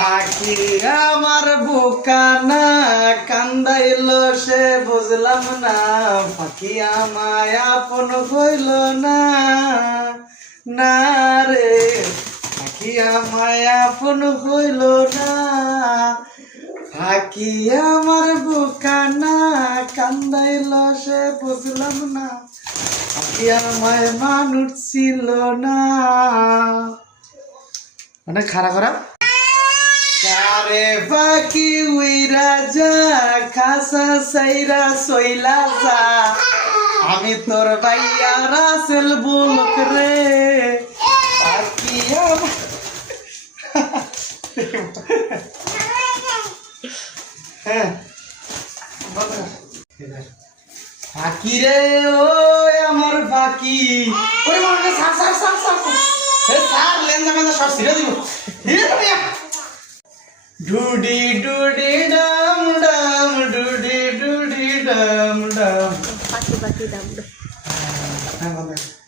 পাখি আমার বুকানা কান্দাইল সে, বুঝলাম না। পাখি আমায় আপন হইল না। না রে, পাখি আমায় আপন হইল না। পাখি আমার বুকানা কান্দাইল সে, বুঝলাম না। পাখি আমায় মানুষ ছিল না। অনেক খারাপ খারাপ কারে বাকি উইরা যা খাসা সাইরা সইলা যা আমি তোর ভাইয়া রাসেল বুলক রে বাকি। ফাঁকি রে ও আমার ফাঁকি ওরে মামা সার সার সার সার সার লেনজা মেজা সব ছিঁড়ে দেবে ডুডি ডুডি ডাম ডাম ডুডি ডুডি ডাম ডাম। পাখি পাখি দাম হ্যাঁ ভালো